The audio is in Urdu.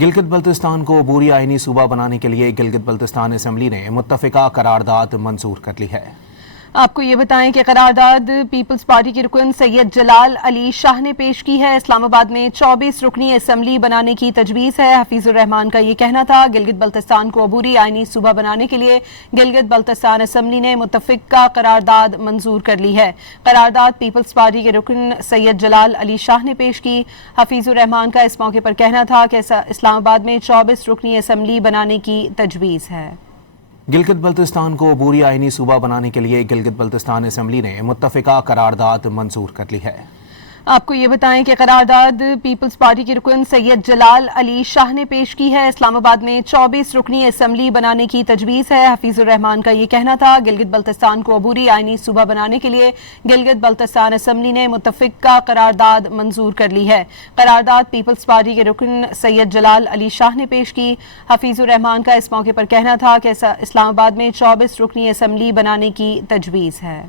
گلگت بلتستان کو عبوری آئینی صوبہ بنانے کے لیے گلگت بلتستان اسمبلی نے متفقہ قرارداد منظور کر لی ہے۔ آپ کو یہ بتائیں کہ قرارداد پیپلز پارٹی کے رکن سید جلال علی شاہ نے پیش کی ہے۔ اسلام آباد میں 24 رکنی اسمبلی بنانے کی تجویز ہے۔ حفیظ الرحمان کا یہ کہنا تھا۔ گلگت بلتستان کو عبوری آئینی صوبہ بنانے کے لیے گلگت بلتستان اسمبلی نے متفقہ قرارداد منظور کر لی ہے۔ قرارداد پیپلز پارٹی کے رکن سید جلال علی شاہ نے پیش کی۔ حفیظ الرحمان کا اس موقع پر کہنا تھا کہ اسلام آباد میں 24 رکنی اسمبلی بنانے کی تجویز ہے۔ گلگت بلتستان کو عبوری آئینی صوبہ بنانے کے لیے گلگت بلتستان اسمبلی نے متفقہ قرارداد منظور کر لی ہے۔ آپ کو یہ بتائیں کہ قرارداد پیپلز پارٹی کے رکن سید جلال علی شاہ نے پیش کی ہے۔ اسلام آباد میں 24 رکنی اسمبلی بنانے کی تجویز ہے۔ حفیظ الرحمان کا یہ کہنا تھا۔ گلگت بلتستان کو عبوری آئینی صوبہ بنانے کے لیے گلگت بلتستان اسمبلی نے متفقہ قرارداد منظور کر لی ہے۔ قرارداد پیپلز پارٹی کے رکن سید جلال علی شاہ نے پیش کی۔ حفیظ الرحمان کا اس موقع پر کہنا تھا کہ اسلام آباد میں 24 رکنی اسمبلی بنانے کی تجویز ہے۔